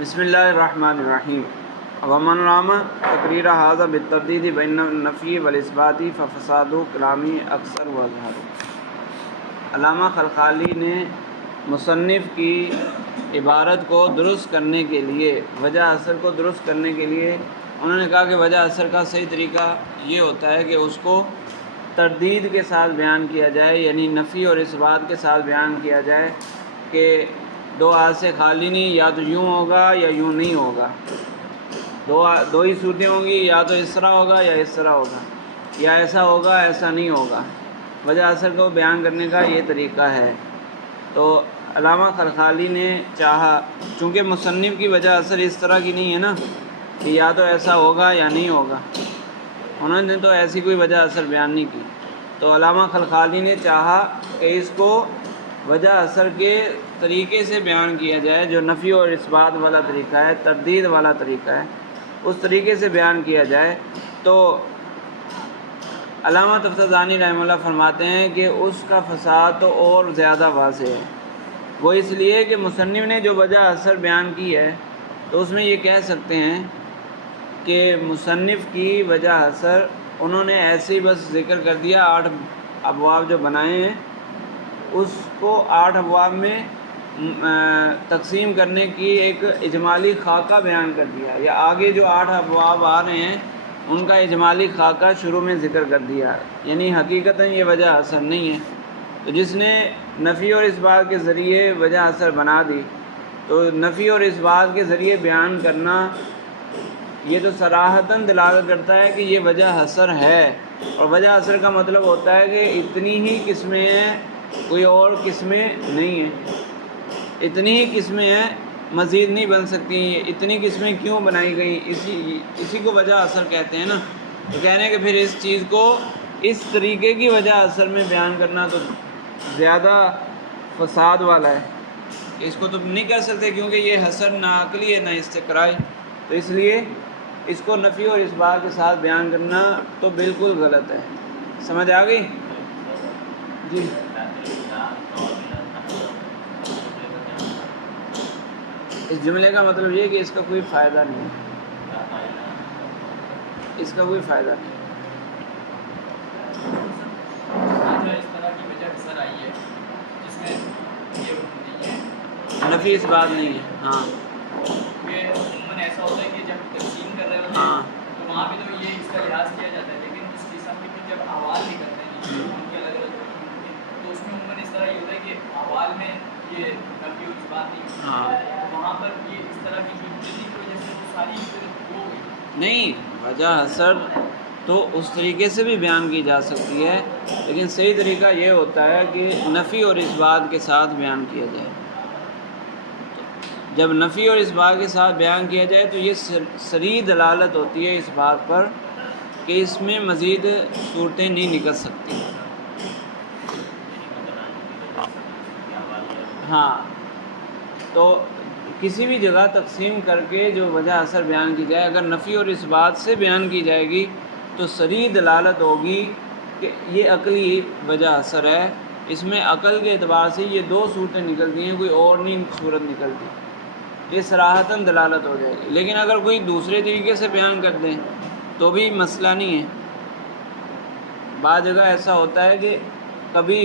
بسم اللہ الرحمن الرحیم۔ ومن رام تقریر ھذا بالتردید بین النفی والاثبات ففساد کلامی اکثر واظہر۔ علامہ خلخالی نے مصنف کی عبارت کو درست کرنے کے لیے، وجہ اثر کو درست کرنے کے لیے انہوں نے کہا کہ وجہ اثر کا صحیح طریقہ یہ ہوتا ہے کہ اس کو تردید کے ساتھ بیان کیا جائے، یعنی نفی اور اثبات کے ساتھ بیان کیا جائے کہ دو ہاتھ سے خالی نہیں، یا تو یوں ہوگا یا یوں نہیں ہوگا، دو ہی صورتیں ہوں گی، یا تو اس طرح ہوگا یا اس طرح ہوگا، یا ایسا ہوگا ایسا نہیں ہوگا۔ وجہ اثر کو بیان کرنے کا یہ طریقہ ہے۔ تو علامہ خلخالی نے چاہا، چونکہ مصنف کی وجہ اثر اس طرح کی نہیں ہے نا کہ یا تو ایسا ہوگا یا نہیں ہوگا، انہوں نے تو ایسی کوئی وجہ اثر بیان نہیں کی، تو علامہ خلخالی نے چاہا کہ اس کو وجہ اثر کے طریقے سے بیان کیا جائے، جو نفی اور اثبات والا طریقہ ہے، تردید والا طریقہ ہے، اس طریقے سے بیان کیا جائے۔ تو علامہ تفتزانی رحمہ اللہ فرماتے ہیں کہ اس کا فساد تو اور زیادہ واضح ہے۔ وہ اس لیے کہ مصنف نے جو وجہ اثر بیان کی ہے تو اس میں یہ کہہ سکتے ہیں کہ مصنف کی وجہ اثر انہوں نے ایسے ہی بس ذکر کر دیا، 8 ابواب جو بنائے ہیں اس کو 8 ابواب میں تقسیم کرنے کی ایک اجمالی خاکہ بیان کر دیا، یا آگے جو 8 ابواب آ رہے ہیں ان کا اجمالی خاکہ شروع میں ذکر کر دیا، یعنی حقیقتاً یہ وجہ اثر نہیں ہے۔ تو جس نے نفی اور اثبات کے ذریعے وجہ اثر بنا دی، تو نفی اور اثبات کے ذریعے بیان کرنا یہ تو صراحتاً دلالت کرتا ہے کہ یہ وجہ اثر ہے، اور وجہ اثر کا مطلب ہوتا ہے کہ اتنی ہی قسمیں ہیں، کوئی اور قسمیں نہیں ہیں، اتنی ہی قسمیں ہیں، مزید نہیں بن سکتی۔ اتنی قسمیں کیوں بنائی گئیں، اسی کو وجہ اثر کہتے ہیں نا۔ تو کہنے کہ پھر اس چیز کو اس طریقے کی وجہ اثر میں بیان کرنا تو زیادہ فساد والا ہے، اس کو تو نہیں کر سکتے کیونکہ یہ حسر نہ عقلی ہے نہ استقرائی، تو اس لیے اس کو نفی اور اثبات کے ساتھ بیان کرنا تو بالکل غلط ہے۔ سمجھ آ گئی؟ جی اس جملے کا مطلب یہ کہ اس کا کوئی فائدہ نہیں ہے، اس کا کوئی فائدہ نہیں۔ اس طرح کی وجہ اثر آئی ہے جس میں یہ نہیں ہے، نفی اثبات نہیں ہے۔ ہاں کہ عموماً ایسا ہوتا ہے کہ جب تقسیم کر رہے ہوتے ہاں ہیں تو وہاں پہ تو یہ اس کا لحاظ کیا جاتا ہے، لیکن اس قسم میں جب احوال نہیں کرتے ہیں ان کے الگ الگ تو اس میں عموماً اس طرح یہ ہوتا ہے کہ احوال میں یہ نفی و اثبات نہیں ہوتا، ہاں وہاں پر یہ اس طرح کی جملے کی وجہ سے وہ ساری وہ ہوئی۔ نہیں، وجہ اثر تو اس طریقے سے بھی بیان کی جا سکتی ہے، لیکن صحیح طریقہ یہ ہوتا ہے کہ نفی اور اثبات کے ساتھ بیان کیا جائے۔ جب نفی اور اثبات کے ساتھ بیان کیا جائے تو یہ صریح دلالت ہوتی ہے اس بات پر کہ اس میں مزید صورتیں نہیں نکل سکتی۔ ہاں، تو کسی بھی جگہ تقسیم کر کے جو وجہ اثر بیان کی جائے، اگر نفی اور اثبات سے بیان کی جائے گی تو صریح دلالت ہوگی کہ یہ عقلی وجہ اثر ہے، اس میں عقل کے اعتبار سے یہ 2 صورتیں نکلتی ہیں، کوئی اور نہیں صورت نکلتی، یہ صراحتاً دلالت ہو جائے گی۔ لیکن اگر کوئی دوسرے طریقے سے بیان کر دیں تو بھی مسئلہ نہیں ہے۔ بعض جگہ ایسا ہوتا ہے کہ کبھی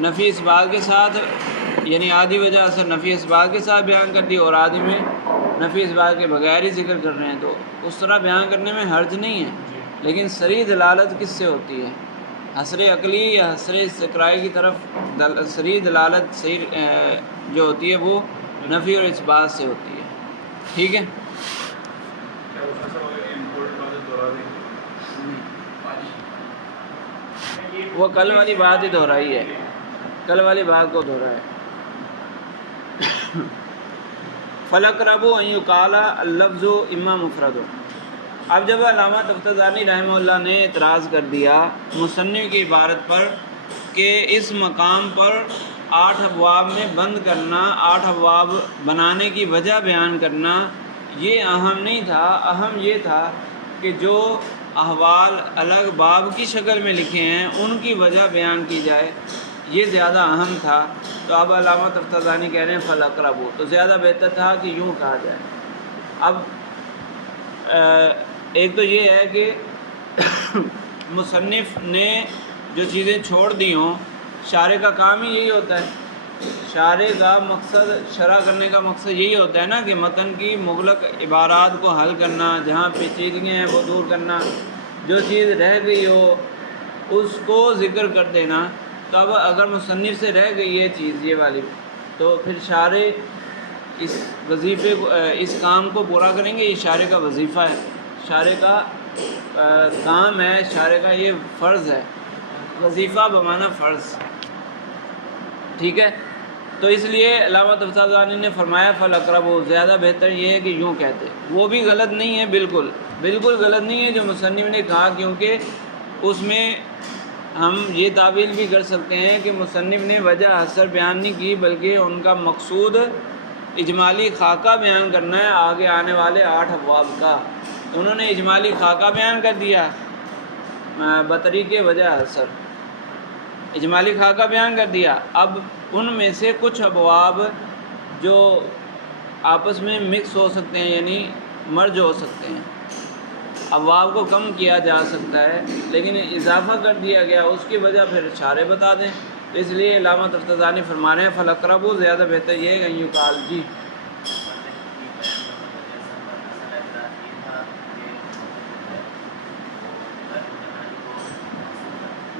نفی اثبات کے ساتھ، یعنی آدھی وجہ اثر نفی اثبات کے ساتھ بیان کر دی اور آدھی میں نفی اثبات کے بغیر ہی ذکر کر رہے ہیں، تو اس طرح بیان کرنے میں حرج نہیں ہے، لیکن صریح دلالت کس سے ہوتی ہے؟ حسر عقلی یا حسر استقرائی کی طرف صریح دلالت صحیح جو ہوتی ہے وہ نفی اور اثبات سے ہوتی ہے۔ ٹھیک ہے؟ وہ کل والی بات ہی دہرائی ہے، کل والی بات کو دہرایا ہے۔ فَالْأَقْرَبُ أَنْ يُقَالَ اللَّفْظُ إِمَّا مُفْرَدٌ۔ اب جب علامہ تفتزانی رحمہ اللہ نے اعتراض کر دیا مصنف کی عبارت پر کہ اس مقام پر 8 ابواب میں بند کرنا، 8 ابواب بنانے کی وجہ بیان کرنا یہ اہم نہیں تھا، اہم یہ تھا کہ جو احوال الگ باب کی شکل میں لکھے ہیں ان کی وجہ بیان کی جائے، یہ زیادہ اہم تھا۔ تو اب علامہ تفتزانی کہہ رہے ہیں فَالْأَقْرَبُ، تو زیادہ بہتر تھا کہ یوں کہا جائے اب ایک تو یہ ہے کہ مصنف نے جو چیزیں چھوڑ دی ہوں، شارح کا کام ہی یہی ہوتا ہے، شارح کا مقصد، شرح کرنے کا مقصد یہی ہوتا ہے نا کہ متن کی مغلق عبارات کو حل کرنا، جہاں پیچیدگیاں ہیں وہ دور کرنا، جو چیز رہ گئی ہو اس کو ذکر کر دینا۔ تو اب اگر مصنف سے رہ گئی ہے چیز یہ والی، تو پھر شارح اس وظیفے کو، اس کام کو پورا کریں گے۔ یہ شارح کا وظیفہ ہے، شارح کا کام ہے، شارح کا یہ فرض ہے، وظیفہ بمعنی فرض، ٹھیک ہے۔ تو اس لیے علامہ تفتازانی نے فرمایا فالاقرب، زیادہ بہتر یہ ہے کہ یوں کہتے، وہ بھی غلط نہیں ہے، بالکل غلط نہیں ہے جو مصنف نے کہا، کیونکہ اس میں ہم یہ تعویل بھی کر سکتے ہیں کہ مصنف نے وجہ حسر بیان نہیں کی، بلکہ ان کا مقصود اجمالی خاکہ بیان کرنا ہے آگے آنے والے 8 ابواب کا۔ تو انہوں نے اجمالی خاکہ بیان کر دیا بطریق وجہ حسر، اجمالی خاکہ بیان کر دیا۔ اب ان میں سے کچھ ابواب جو آپس میں مکس ہو سکتے ہیں، یعنی مرج ہو سکتے ہیں، ابواب کو کم کیا جا سکتا ہے لیکن اضافہ کر دیا گیا، اس کی وجہ پھر شارح بتا دیں۔ تو اس لیے علامہ تفتازانی فرما رہے ہیں فالاقرب، زیادہ بہتر یہ ہے کہ یقال جی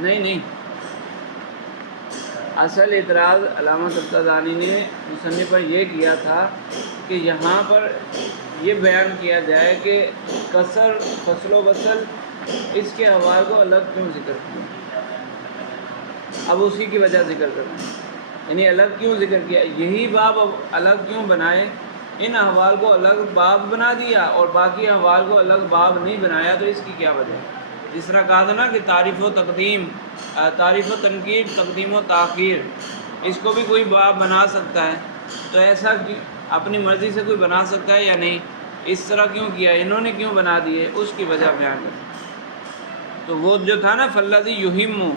نہیں، اصل اعتراض علامہ تفتازانی نے مصنف پر یہ کیا تھا کہ یہاں پر یہ بیان کیا جائے کہ کسر، فصل و وصل، اس کے احوال کو الگ کیوں ذکر کیا، اب اسی کی وجہ ذکر کرنا ہے، یعنی الگ کیوں ذکر کیا، یہی باب اب الگ کیوں بنائے، ان احوال کو الگ باب بنا دیا اور باقی احوال کو الگ باب نہیں بنایا، تو اس کی کیا وجہ ہے؟ جس طرح کہا تھا نا کہ تعریف و تقدیم، تعریف و تنقید، تقدیم و تاخیر، اس کو بھی کوئی باب بنا سکتا ہے، تو ایسا اپنی مرضی سے کوئی بنا سکتا ہے یا نہیں؟ اس طرح کیوں کیا، انہوں نے کیوں بنا دیے، اس کی وجہ بیان کر۔ تو وہ جو تھا نا فالذی یہم،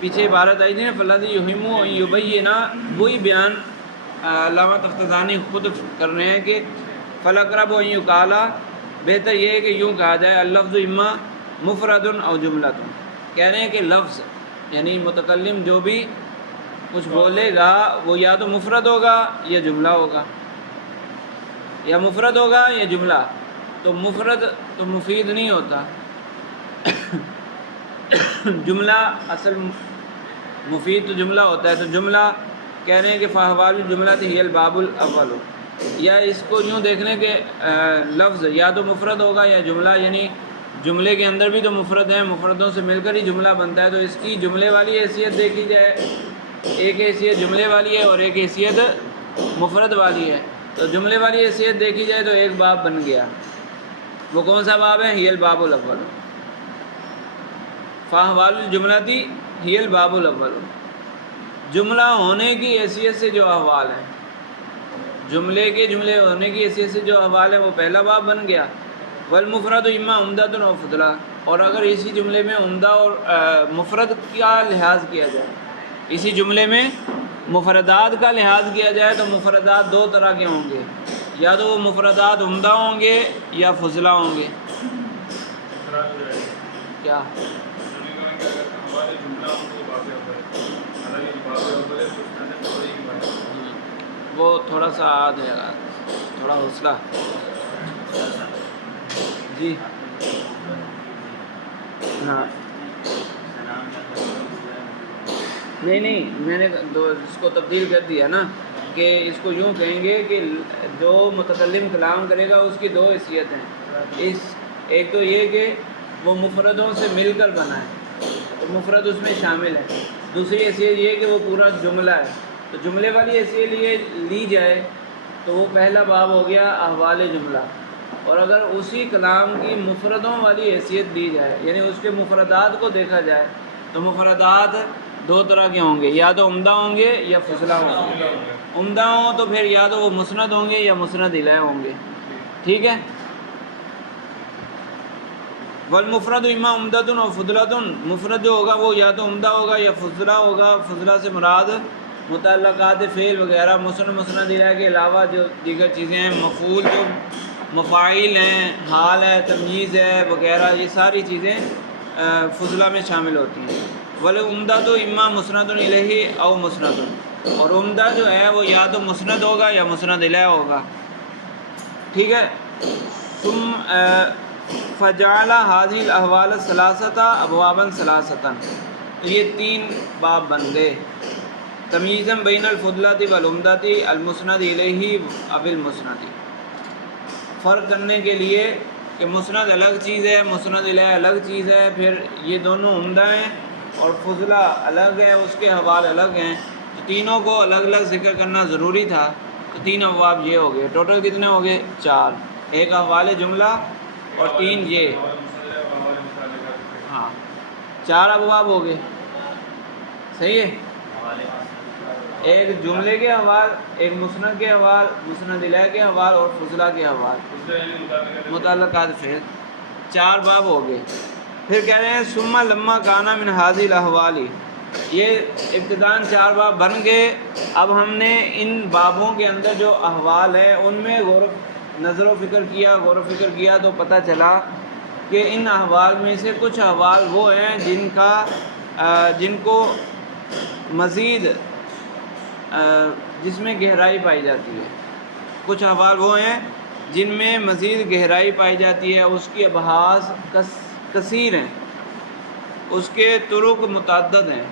پیچھے عبارت آئی تھی نا فالذی یہم یبینا، وہی بیان علامہ تفتازانی خود کر رہے ہیں کہ فالاقرب ان یقال، بہتر یہ ہے کہ یوں کہا جائے اللفظ اما مفرد او جملۃ، کہہ رہے ہیں کہ لفظ یعنی متکلم جو بھی کچھ بولے گا وہ یا تو مفرد ہوگا یا جملہ ہوگا، یا مفرد ہوگا یا جملہ۔ تو مفرد تو مفید نہیں ہوتا، جملہ اصل مفید تو جملہ ہوتا ہے، تو جملہ کہہ رہے ہیں کہ فاحوال الجملہ ہی الباب الاول، یا اس کو یوں دیکھنے کہ لفظ یا تو مفرد ہوگا یا جملہ، یعنی جملے کے اندر بھی تو مفرد ہیں، مفردوں سے مل کر ہی جملہ بنتا ہے، تو اس کی جملے والی حیثیت دیکھی جائے، ایک حیثیت جملے والی ہے اور ایک حیثیت مفرد والی ہے، تو جملے والی حیثیت دیکھی جائے تو ایک باب بن گیا، وہ کون سا باب ہے؟ ہی الباب الاول، فاحوال الجملہ ہی الباب الاول، جملہ ہونے کی حیثیت سے جو احوال ہیں، جملے ہونے کی حیثیت سے جو احوال ہیں وہ پہلا باب بن گیا۔ والمفرد اما عمدۃ و فضلہ، اور اگر اسی جملے میں عمدہ اور مفرد کا لحاظ کیا جائے، اسی جملے میں مفردات کا لحاظ کیا جائے تو مفردات دو طرح کے ہوں گے، یا تو وہ مفردات عمدہ ہوں گے یا فضلہ ہوں گے۔ کیا وہ تھوڑا سا آد ہے، تھوڑا حوصلہ جی ہاں، نہیں میں نے اس کو تبدیل کر دیا نا، کہ اس کو یوں کہیں گے کہ جو متکلم کلام کرے گا اس کی دو حیثیت ہیں، ایک تو یہ کہ وہ مفردوں سے مل کر بنا ہے تو مفرد اس میں شامل ہے، دوسری حیثیت یہ کہ وہ پورا جملہ ہے، تو جملے والی حیثیت لی جائے تو وہ پہلا باب ہو گیا احوال جملہ، اور اگر اسی کلام کی مفردوں والی حیثیت دی جائے، یعنی اس کے مفردات کو دیکھا جائے، تو مفردات دو طرح کے ہوں گے، یا تو عمدہ ہوں گے یا فضلہ ہوں گے۔ عمدہ ہوں تو پھر یا تو وہ مسند ہوں گے یا مسند الیہ ہوں گے، ٹھیک ہے۔ والمفرد اما عمدۃ و فضلۃ، مفرد جو ہوگا وہ یا تو عمدہ ہوگا یا فضلہ ہوگا، فضلہ سے مراد متعلقات فعل وغیرہ، مسند الیہ کے علاوہ جو دیگر چیزیں ہیں، مفعول جو مفاعیل ہیں، حال ہے، تمییز ہے وغیرہ، یہ ساری چیزیں فضلہ میں شامل ہوتی ہیں۔ والعمدہ تو اما مسند الیہ او مسند، اور عمدہ جو ہے وہ یا تو مسند ہوگا یا مسند الیہ ہوگا، ٹھیک ہے۔ ثم فجعل هذه الاحوال الثلاثه ابوابا ثلاثه، یہ 3 باب بن گئے، تمییزا بین الفضلۃ والعمدۃ المسند الیہ او المسند، فرق کرنے کے لیے کہ مسند الگ چیز ہے، مسند الیہ الگ چیز ہے، پھر یہ دونوں عمدہ ہیں اور فضلہ الگ ہے، اس کے حوال الگ ہیں، تو تینوں کو الگ الگ ذکر کرنا ضروری تھا، تو 3 ابواب یہ ہو گئے۔ ٹوٹل کتنے ہو گئے؟ 4، ایک احوال جملہ اور 3 یہ، ہاں 4 ابواب ہو گئے، صحیح ہے۔ ایک جملے کے حوال، ایک مسند کے حوال، مسند الیہ کے حوال اور فضلہ کے حوال، متعلقات فعل، 4 باب ہو گئے۔ پھر کہہ رہے ہیں ثم لما کان من هذه الاحوال، یہ ابتداً 4 باب بن گئے، اب ہم نے ان بابوں کے اندر جو احوال ہیں ان میں نظر و فکر کیا تو پتہ چلا کہ ان احوال میں سے کچھ احوال وہ ہیں جن کو مزید جس میں گہرائی پائی جاتی ہے، کچھ احوال وہ ہیں جن میں مزید گہرائی پائی جاتی ہے، اس کی ابحاث کثیر ہیں، اس کے طرق متعدد ہیں،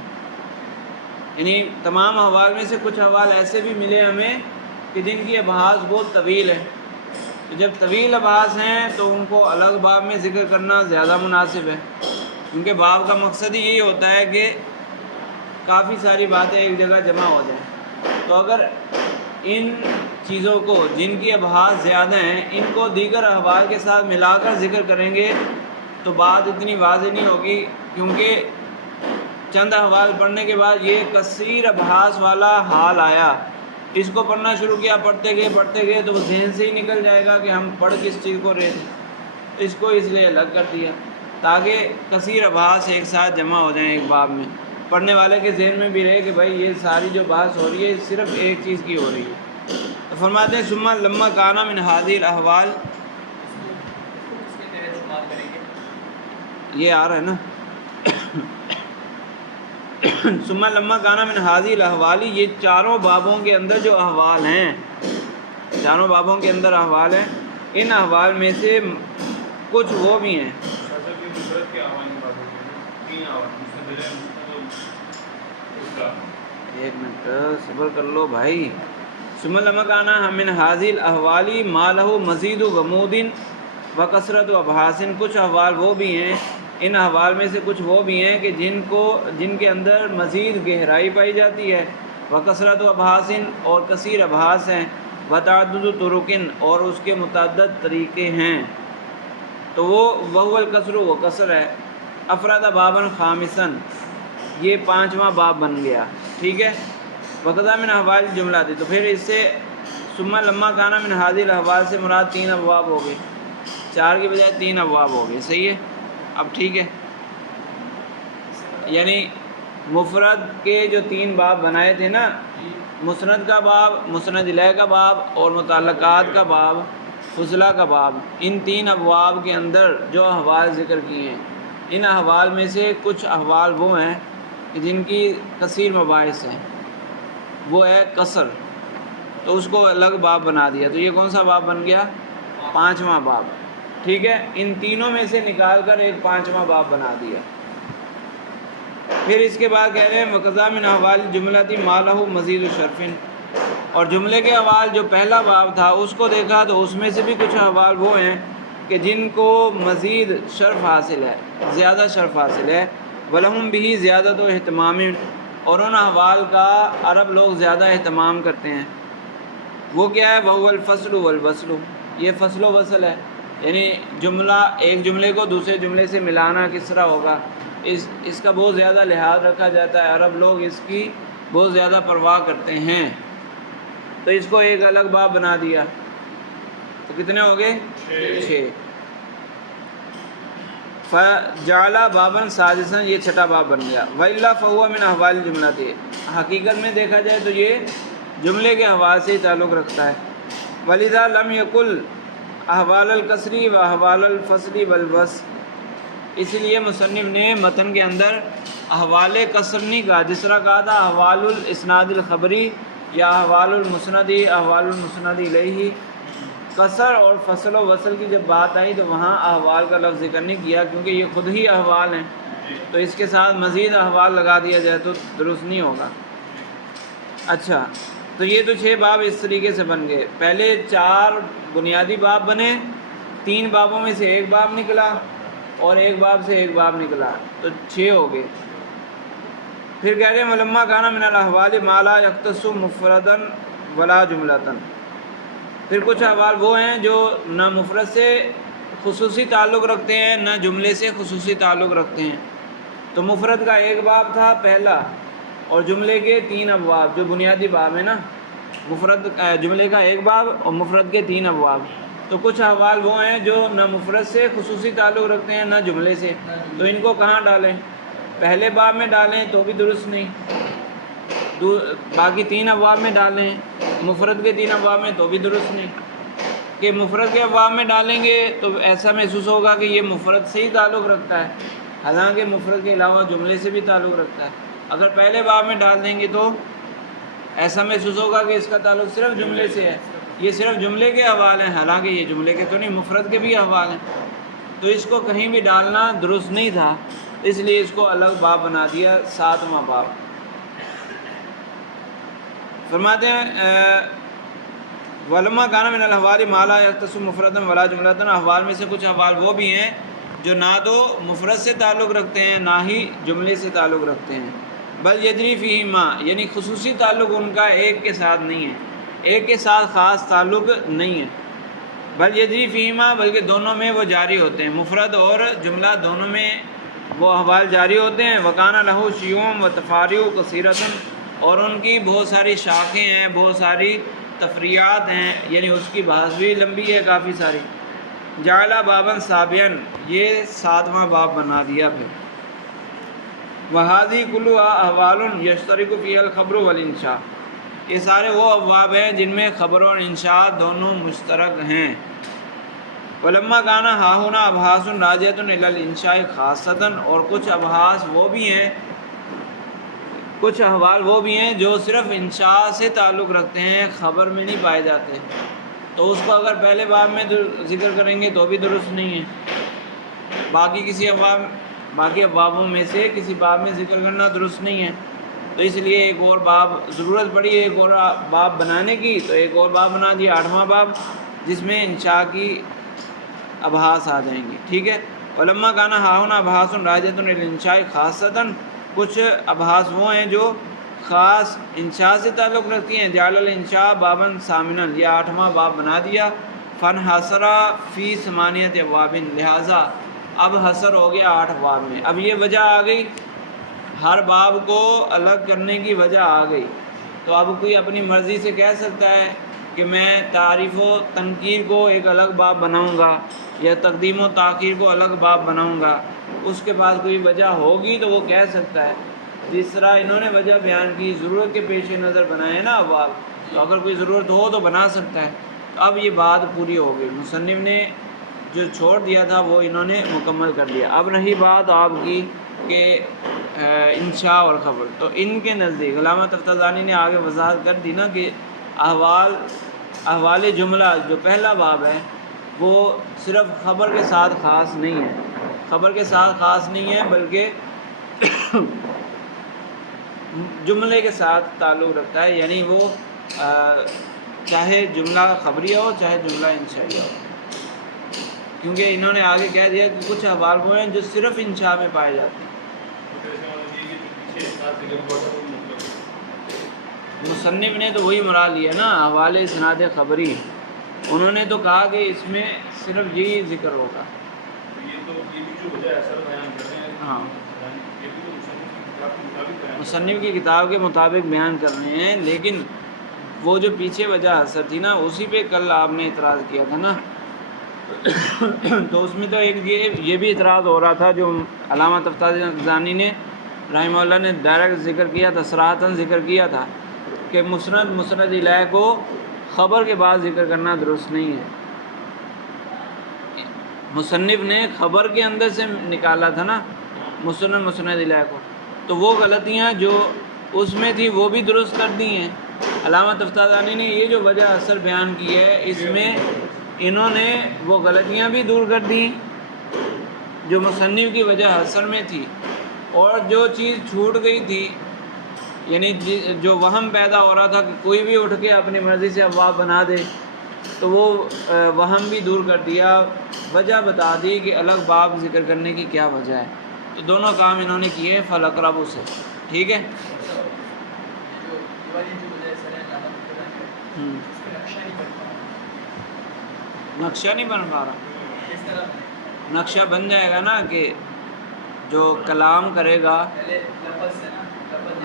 یعنی تمام احوال میں سے کچھ احوال ایسے بھی ملے ہمیں کہ جن کی ابحاث بہت طویل ہے، تو جب طویل ابحاث ہیں تو ان کو الگ باب میں ذکر کرنا زیادہ مناسب ہے، کیونکہ باب کا مقصد ہی یہی ہوتا ہے کہ کافی ساری باتیں ایک جگہ جمع ہو جائیں، تو اگر ان چیزوں کو جن کی ابحاث زیادہ ہیں ان کو دیگر احوال کے ساتھ ملا کر ذکر کریں گے تو بات اتنی واضح نہیں ہوگی، کیونکہ چند احوال پڑھنے کے بعد یہ کثیر ابحاث والا حال آیا، اس کو پڑھنا شروع کیا، پڑھتے گئے تو وہ ذہن سے ہی نکل جائے گا کہ ہم پڑھ کس چیز کو رہے تھے، اس کو اس لیے الگ کر دیا تاکہ کثیر ابحاث ایک ساتھ جمع ہو جائیں ایک باب میں، پڑھنے والے کے ذہن میں بھی رہے کہ بھائی یہ ساری جو بحث ہو رہی ہے صرف ایک چیز کی ہو رہی ہے۔ تو فرماتے ہیں ثم لما کان من هذه الاحوال، اس کے تحت شمار کریں گے، یہ آ رہا ہے نا ثم لما کان من هذه الاحوال، یہ چاروں بابوں کے اندر جو احوال ہیں، چاروں بابوں کے اندر احوال ہیں، ان احوال میں سے کچھ وہ بھی ہیں، ایک منٹ صبر کر لو بھائی۔ ثم لما کان من هذه الاحوال ما له مزید غموض وکثرت ابحاث، کچھ احوال وہ بھی ہیں، ان احوال میں سے کچھ وہ بھی ہیں کہ جن کے اندر مزید گہرائی پائی جاتی ہے، وکثرت ابحاث اور کثیر ابحاث ہیں، وتعدد طرق اور اس کے متعدد طریقے ہیں، تو وہ القصر، وہ قصر ہے۔ افراد بابا خامسا، یہ 5واں باب بن گیا، ٹھیک ہے۔ وقضا من احوال جملہ تھی، تو پھر اس سے ثم لما کان من هذه الاحوال سے مراد 3 ابواب ہو گئے، 4 کی بجائے 3 ابواب ہو گئے، صحیح ہے۔ اب ٹھیک ہے، یعنی مفرد کے جو 3 باب بنائے تھے نا، مسند کا باب، مسند الیہ کا باب اور متعلقات کا باب، فضلہ کا باب، ان 3 ابواب کے اندر جو احوال ذکر کیے ہیں، ان احوال میں سے کچھ احوال وہ ہیں کہ جن کی کثیر مباحث ہیں، وہ ہے قصر، تو اس کو الگ باب بنا دیا، تو یہ کون سا باب بن گیا؟ 5واں باب، ٹھیک ہے۔ ان تینوں میں سے نکال کر ایک 5واں باب بنا دیا۔ پھر اس کے بعد کہہ رہے ہیں وقضا من احوال جملۃ ما له مزید شرف، اور جملے کے احوال جو پہلا باب تھا اس کو دیکھا تو اس میں سے بھی کچھ احوال وہ ہیں کہ جن کو مزید شرف حاصل ہے، زیادہ شرف حاصل ہے، ولہم بھی زیادہ تو اہتمام، اور ان احوال کا عرب لوگ زیادہ اہتمام کرتے ہیں، وہ کیا ہے؟ وہ الفصل والوصل، یہ فصل و وصل ہے، یعنی جملہ، ایک جملے کو دوسرے جملے سے ملانا کس طرح ہوگا، اس کا بہت زیادہ لحاظ رکھا جاتا ہے، عرب لوگ اس کی بہت زیادہ پرواہ کرتے ہیں، تو اس کو ایک الگ باب بنا دیا، تو کتنے ہو گئے؟ 6۔ فجعل بابا سادسا، یہ 6واں باب بن گیا۔ وَإِلَّا فَهُوَ مِنْ أَحْوَالِ الْجُمْلَةِ، حقیقت میں دیکھا جائے تو یہ جملے کے حوال سے ہی تعلق رکھتا ہے۔ وَلِذَا لَمْ يَقُلْ احوال القصری و احوال الفصلی والوصل، اس لیے مصنف نے متن کے اندر احوال قصر نہیں کہا، جس طرح کہا تھا احوال الاسناد الخبری یا احوال المسندی، احوال المسند الیہ۔ قصر اور فصل و وصل کی جب بات آئی تو وہاں احوال کا لفظ ذکر نہیں کیا، کیونکہ یہ خود ہی احوال ہیں، تو اس کے ساتھ مزید احوال لگا دیا جائے تو درست نہیں ہوگا۔ اچھا، تو یہ تو 6 باب اس طریقے سے بن گئے۔ پہلے 4 بنیادی باب بنے، 3 بابوں میں سے ایک باب نکلا اور ایک باب سے ایک باب نکلا، تو 6 ہو گئے۔ پھر کہہ رہے ہیں ولما کان من الاحوال ما لا یختص مفردا ولا جملۃ، پھر کچھ احوال وہ ہیں جو نہ مفرد سے خصوصی تعلق رکھتے ہیں نہ جملے سے خصوصی تعلق رکھتے ہیں۔ تو مفرد کا ایک باب تھا پہلا، اور جملے کے 3 ابواب جو بنیادی باب ہیں نا، مفرد جملے کا ایک باب اور مفرد کے 3 ابواب۔ تو کچھ احوال وہ ہیں جو نہ مفرد سے خصوصی تعلق رکھتے ہیں نہ جملے سے، تو ان کو کہاں ڈالیں؟ پہلے باب میں ڈالیں تو بھی درست نہیں، باقی 3 ابواب میں ڈالیں، مفرد کے 3 ابواب میں تو بھی درست نہیں۔ کہ مفرد کے ابواب میں ڈالیں گے تو ایسا محسوس ہوگا کہ یہ مفرد سے ہی تعلق رکھتا ہے، حالانکہ مفرد کے علاوہ جملے سے بھی تعلق رکھتا ہے۔ اگر پہلے باب میں ڈال دیں گے تو ایسا محسوس ہوگا کہ اس کا تعلق صرف جملے سے ہے، یہ صرف جملے کے احوال ہیں، حالانکہ یہ جملے کے تو نہیں، مفرد کے بھی احوال ہیں۔ تو اس کو کہیں بھی ڈالنا درست نہیں تھا، اس لیے اس کو الگ باب بنا دیا، 7واں باب۔ فرماتے ہیں ولما کان من الاحوال ما لا یختص مفردا ولا جملۃ، احوال میں سے کچھ احوال وہ بھی ہیں جو نہ تو مفرد سے تعلق رکھتے ہیں نہ ہی جملے سے تعلق رکھتے ہیں، بل یجری فیہما، یعنی خصوصی تعلق ان کا ایک کے ساتھ نہیں ہے، ایک کے ساتھ خاص تعلق نہیں ہے، بل یجری فیہما، بلکہ دونوں میں وہ جاری ہوتے ہیں، مفرد اور جملہ دونوں میں وہ احوال جاری ہوتے ہیں۔ وکان لہ شیوع و تفاریع کثیرۃ، اور ان کی بہت ساری شاخیں ہیں، بہت ساری تفریعات ہیں، یعنی اس کی بحث بھی لمبی ہے کافی ساری۔ جعل بابا سابعا، یہ 7واں باب بنا دیا۔ پھر وہذی کلھا احوال یشترک فیہا الخبر والانشاء، یہ سارے وہ ابواب ہیں جن میں خبر اور انشاء دونوں مشترک ہیں۔ ولما کان ہاہنا ابحاث راجعۃ الی الانشاء خاصۃ، اور کچھ ابحاث وہ بھی ہیں، کچھ احوال وہ بھی ہیں جو صرف انشاء سے تعلق رکھتے ہیں، خبر میں نہیں پائے جاتے، تو اس کو اگر پہلے باب میں ذکر کریں گے تو بھی درست نہیں ہے، باقی ابوابوں میں سے کسی باب میں ذکر کرنا درست نہیں ہے، تو اس لیے ایک اور باب ضرورت پڑی ایک اور باب بنانے کی، تو ایک اور باب بنا دیا 8واں باب، جس میں انشاء کی ابحاث آ جائیں گی، ٹھیک ہے۔ ولما کان ہاہنا ابحاث راجعۃ الی الانشاء خاصۃ، کچھ ابحاث وہ ہیں جو خاص انشاء سے تعلق رکھتی ہیں۔ جعل الانشاء بابا ثامنا، یہ 8واں باب بنا دیا۔ فانحصر فی 8 ابواب، لہٰذا اب حصر ہو گیا 8 ابواب میں۔ اب یہ وجہ آ گئی، ہر باب کو الگ کرنے کی وجہ آ گئی، تو اب کوئی اپنی مرضی سے کہہ سکتا ہے کہ میں تعریف و تنکیر کو ایک الگ باب بناؤں گا یا تقدیم و تاخیر کو الگ باب بناؤں گا، اس کے پاس کوئی وجہ ہوگی تو وہ کہہ سکتا ہے۔ جس طرح انہوں نے وجہ بیان کی، ضرورت کے پیش نظر بنائے نا ابواب، تو اگر کوئی ضرورت ہو تو بنا سکتا ہے۔ تو اب یہ بات پوری ہو گئی، مصنف نے جو چھوڑ دیا تھا وہ انہوں نے مکمل کر دیا۔ اب رہی بات آپ کی کہ انشاء اور خبر، تو ان کے نزدیک علامہ تفتازانی نے آگے وضاحت کر دی نا کہ احوال جملہ جو پہلا باب ہے وہ صرف خبر کے ساتھ خاص نہیں ہے، خبر کے ساتھ خاص نہیں ہے بلکہ جملے کے ساتھ تعلق رکھتا ہے، یعنی وہ چاہے جملہ خبریہ ہو چاہے جملہ انشائیہ ہو، کیونکہ انہوں نے آگے کہہ دیا کہ کچھ احوال وہ ہیں جو صرف انشاء میں پائے جاتے ہیں۔ مصنف نے تو وہی مراد لیا نا احوال اسناد خبری، انہوں نے تو کہا کہ اس میں صرف یہی ذکر ہوگا۔ ہاں، مصنف کی کتاب کے مطابق بیان کر رہے ہیں، لیکن وہ جو پیچھے وجہ حسر تھی نا اسی پہ کل آپ نے اعتراض کیا تھا نا، تو اس میں تو ایک یہ بھی اعتراض ہو رہا تھا جو علامہ تفتازانی نے رحمہ اللہ نے ڈائریکٹ ذکر کیا تھا، صراحتاً ذکر کیا تھا کہ مسند الیہ کو خبر کے بعد ذکر کرنا درست نہیں ہے، مصنف نے خبر کے اندر سے نکالا تھا نا مسند الیہ کو، تو وہ غلطیاں جو اس میں تھی وہ بھی درست کر دی ہیں۔ علامہ تفتازانی نے یہ جو وجہ اثر بیان کی ہے، اس میں انہوں نے وہ غلطیاں بھی دور کر دی جو مصنف کی وجہ اثر میں تھی، اور جو چیز چھوٹ گئی تھی، یعنی جو وہم پیدا ہو رہا تھا کہ کوئی بھی اٹھ کے اپنی مرضی سے ابواب بنا دے، تو وہ وہم بھی دور کر دیا، وجہ بتا دی کہ الگ باب ذکر کرنے کی کیا وجہ ہے۔ تو دونوں کام انہوں نے کیے فالاقرب سے، ٹھیک ہے۔ نقشہ نہیں بن پا رہا، نقشہ بن جائے گا نا کہ جو کلام کرے گا،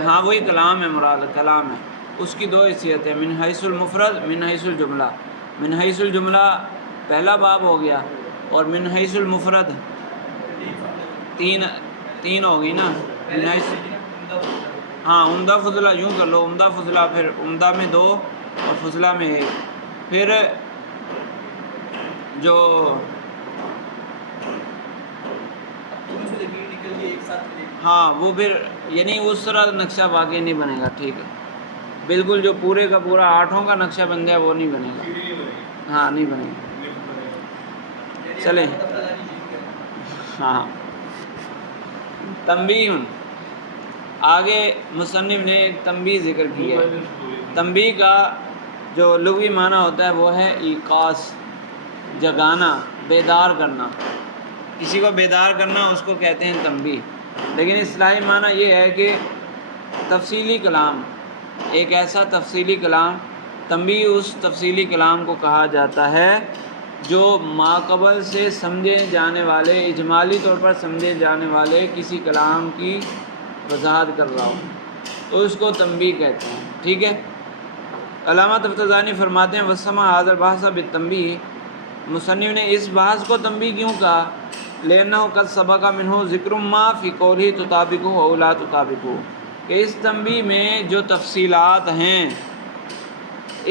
ہاں وہی کلام ہے، مراد کلام ہے، اس کی دو حیثیت ہے، من حیث المفرد من حیث الجملہ۔ من حیث الجملہ پہلا باب ہو گیا، اور من حیث المفرد تین ہو گئی نا۔ من حیث، ہاں عمدہ فضلہ یوں کر لو، عمدہ فضلہ، پھر عمدہ میں 2 اور فضلہ میں 1، پھر جو ہاں وہ پھر یعنی اس طرح نقشہ واقعی نہیں بنے گا، ٹھیک ہے، بالکل جو پورے کا پورا 8 کا نقشہ بن جائے وہ نہیں بنے گا، ہاں نہیں بنے گا۔ چلیں، ہاں تنبیہ، آگے مصنف نے ایک تنبیہ ذکر کی ہے۔ تنبیہ کا جو لغوی معنی ہوتا ہے وہ ہے ایقاظ، جگانا، بیدار کرنا، کسی کو بیدار کرنا اس کو کہتے ہیں تنبیہ۔ لیکن اصطلاحی معنی یہ ہے کہ تفصیلی کلام، ایک ایسا تفصیلی کلام، تنبیہ اس تفصیلی کلام کو کہا جاتا ہے جو ماقبل سے سمجھے جانے والے، اجمالی طور پر سمجھے جانے والے کسی کلام کی وضاحت کر رہا ہو، تو اس کو تنبیہ کہتے ہیں، ٹھیک ہے۔ علامہ تفتازانی فرماتے ہیں وسمع ھذا البحث بالتنبیہ، مصنف نے اس بحث کو تنبیہ کیوں کہا؟ لأنہ قد سبق منہ ذکر ما فی قولہ تطابقہ او لا تطابقہ، کہ اس تنبیہ میں جو تفصیلات ہیں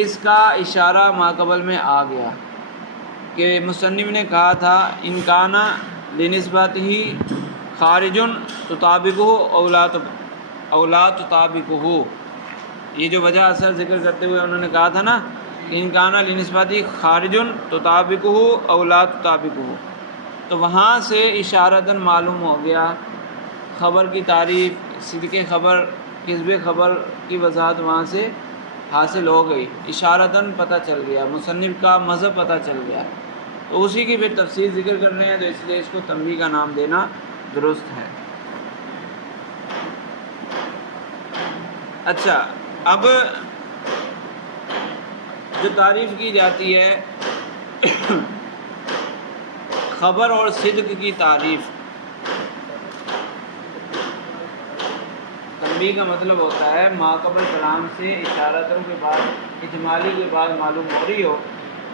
اس کا اشارہ ماقبل میں آ گیا، کہ مصنف نے کہا تھا ان کان لنسبتہ خارج تطابقہ او لا تطابقہ، یہ جو وجہ اثر ذکر کرتے ہوئے انہوں نے کہا تھا نا کہ ان کان لنسبتہ خارج تطابقہ او لا تطابقہ، تو وہاں سے اشارتاً معلوم ہو گیا، خبر کی تعریف، صدق خبر، کذب خبر کی وضاحت وہاں سے حاصل ہو گئی، اشارتاً پتہ چل گیا، مصنف کا مذہب پتہ چل گیا، تو اسی کی پھر تفصیل ذکر کر رہے ہیں، تو اس لیے اس کو تنبیہ کا نام دینا درست ہے۔ اچھا، اب جو تعریف کی جاتی ہے خبر اور صدق کی تعریف، تنبیہ کا مطلب ہوتا ہے ماقبل کلام سے اشارتوں کے بعد، اجمالی کے بعد معلوم ہو رہی ہو،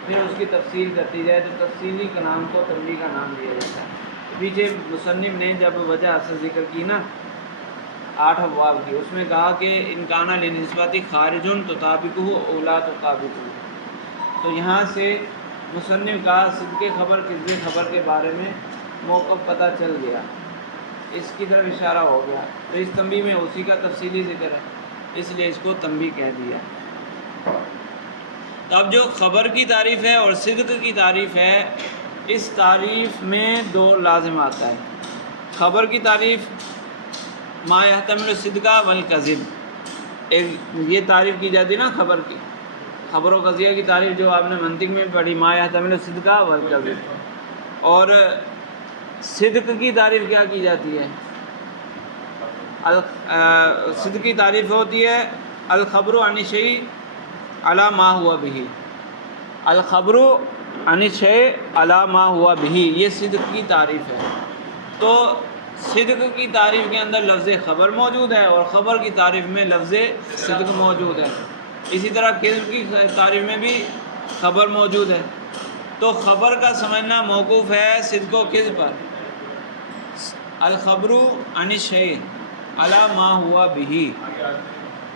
پھر اس کی تفصیل کرتی جائے، تو تفصیلی کلام کو تنبیہ کا نام دیا جاتا ہے۔ پیچھے مصنف نے جب وجہ اثر ذکر کی نا 8 ابواب کی، اس میں کہا کہ ان کان لنسبتہ خارج تطابقہ او لا تطابقہ، تو یہاں سے مصنف کا صدق خبر کذب خبر کے بارے میں موقف پتہ چل گیا، اس کی طرف اشارہ ہو گیا، تو اس تنبیہ میں اسی کا تفصیلی ذکر ہے، اس لیے اس کو تنبیہ کہہ دیا۔ تو اب جو خبر کی تعریف ہے اور صدق کی تعریف ہے، اس تعریف میں 2 لازم آتا ہے۔ خبر کی تعریف ما یحتمل الصدق والکذب، ایک یہ تعریف کی جاتی ہے نا خبر کی، خبر و قضیہ کی تعریف جو آپ نے منطق میں پڑھی، ما یحتمل الصدق والکذب، اور صدق کی تعریف کیا کی جاتی ہے؟ صدق کی تعریف ہوتی ہے الخبر عن الشیء علی ما ہوا بہ، الخبر عن الشیء علی ما ہوا بہ، یہ صدق کی تعریف ہے۔ تو صدق کی تعریف کے اندر لفظ خبر موجود ہے، اور خبر کی تعریف میں لفظ صدق موجود ہے، اسی طرح کذب کی تعریف میں بھی خبر موجود ہے۔ تو خبر کا سمجھنا موقوف ہے صدق و کذب پر، الخبر عن الشیء علی ما ہوا بہ،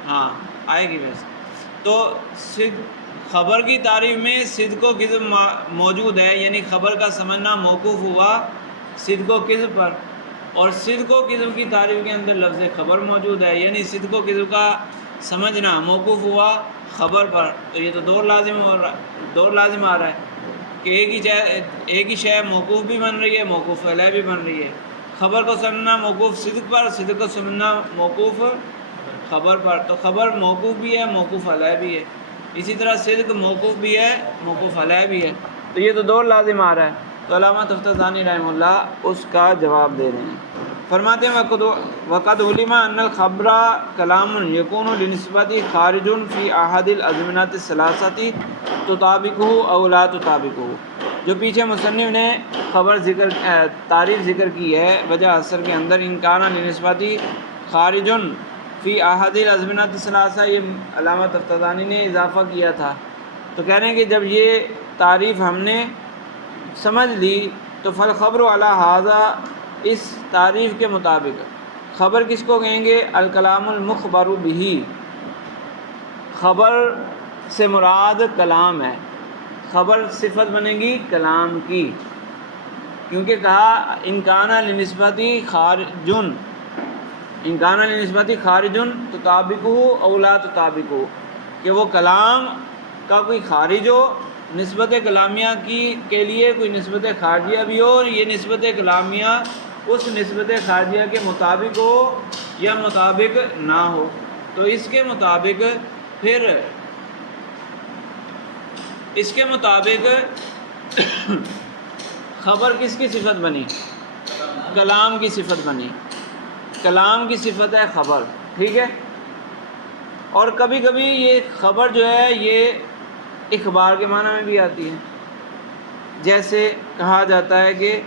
ہاں آئے گی ویسے، تو خبر کی تعریف میں صدق و کذب موجود ہے، یعنی خبر کا سمجھنا موقوف ہوا صدق و کذب پر، اور صدق و کذب کی تعریف کے اندر لفظ خبر موجود ہے، یعنی صدق و کذب کا سمجھنا موقوف ہوا خبر پر۔ تو یہ تو دور لازم آ رہا ہے کہ ایک ہی شے موقوف بھی بن رہی ہے، موقوف علیہ بھی بن رہی ہے۔ خبر کو سمجھنا موقوف صدق پر، صدق کو سمجھنا موقوف خبر پر، تو خبر موقوف بھی ہے، موقوف علیہ بھی ہے، اسی طرح صدق موقوف بھی ہے، موقوف علیہ بھی ہے، تو یہ تو دور لازم آ رہا ہے۔ تو علامہ تفتزانی رحمہ اللہ اس کا جواب دے رہے ہیں، فرماتے ہیں وقد علم ان الخبر کلام یکون لنسبت خارج فی احد الازمنۃ الثلاثۃ تطابقہ او لا تطابقہ۔ جو پیچھے مصنف نے خبر تعریف ذکر کی ہے وجہ اثر کے اندر، انکان لنسبت خارج فی احد الازمنۃ الثلاثہ، یہ علامہ تفتزانی نے اضافہ کیا تھا، تو کہہ رہے ہیں کہ جب یہ تعریف ہم نے سمجھ لی تو فالخبر علی ھذا، اس تعریف کے مطابق خبر کس کو کہیں گے؟ الکلام المخبر بہ، خبر سے مراد کلام ہے، خبر صفت بنے گی کلام کی، کیونکہ کہا انکان لنسبتی خارجن، انکان لنسبتی خارجن تطابقہ او لا تطابقہ، کہ وہ کلام کا کوئی خارج ہو، نسبت کلامیہ کے لیے کوئی نسبت خارجیہ بھی ہو، اور یہ نسبت کلامیہ اس نسبت خارجیہ کے مطابق ہو یا مطابق نہ ہو، تو اس کے مطابق خبر کس کی صفت بنی؟ کلام کی صفت بنی، کلام کی صفت ہے خبر، ٹھیک ہے۔ اور کبھی کبھی یہ خبر جو ہے یہ اخبار کے معنی میں بھی آتی ہے، جیسے کہا جاتا ہے کہ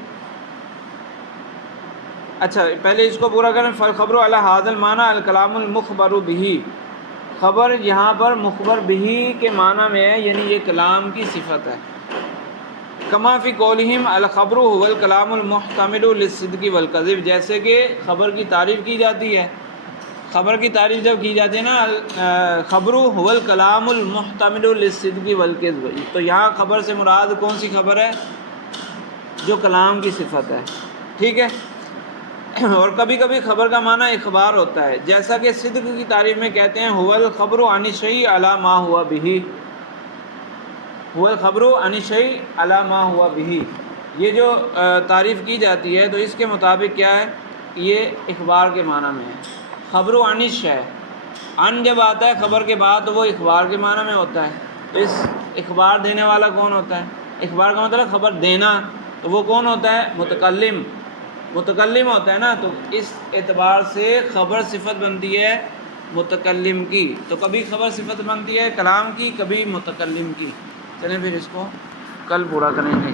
اچھا پہلے اس کو پورا کریں، فالخبر علی ھذا المعنی الکلام المخبر بہ، خبر یہاں پر مخبر بہ کے معنی میں ہے، یعنی یہ کلام کی صفت ہے۔ کما فی قولہم الخبر هو الکلام المحتمل للصدق والکذب، جیسے کہ خبر کی تعریف کی جاتی ہے، خبر کی تعریف جب کی جاتی ہے نا، خبر هو الکلام المحتمل للصدق والکذب، تو یہاں خبر سے مراد کون سی خبر ہے؟ جو کلام کی صفت ہے، ٹھیک ہے۔ اور کبھی کبھی خبر کا معنی اخبار ہوتا ہے، جیسا کہ صدق کی تعریف میں کہتے ہیں هو الخبر عن الشیء علی ما هو به، هو الخبر عن الشیء علی ما هو به، یہ جو تعریف کی جاتی ہے تو اس کے مطابق کیا ہے؟ یہ اخبار کے معنی میں ہے۔ خبر عن الشیء، عن جب آتا ہے خبر کے بعد تو وہ اخبار کے معنی میں ہوتا ہے، تو اس اخبار دینے والا کون ہوتا ہے؟ اخبار کا مطلب خبر دینا، تو وہ کون ہوتا ہے؟ متکلم ہوتا ہے نا، تو اس اعتبار سے خبر صفت بنتی ہے متکلم کی، تو کبھی خبر صفت بنتی ہے کلام کی، کبھی متکلم کی۔ چلیں پھر اس کو کل پورا کریں گے۔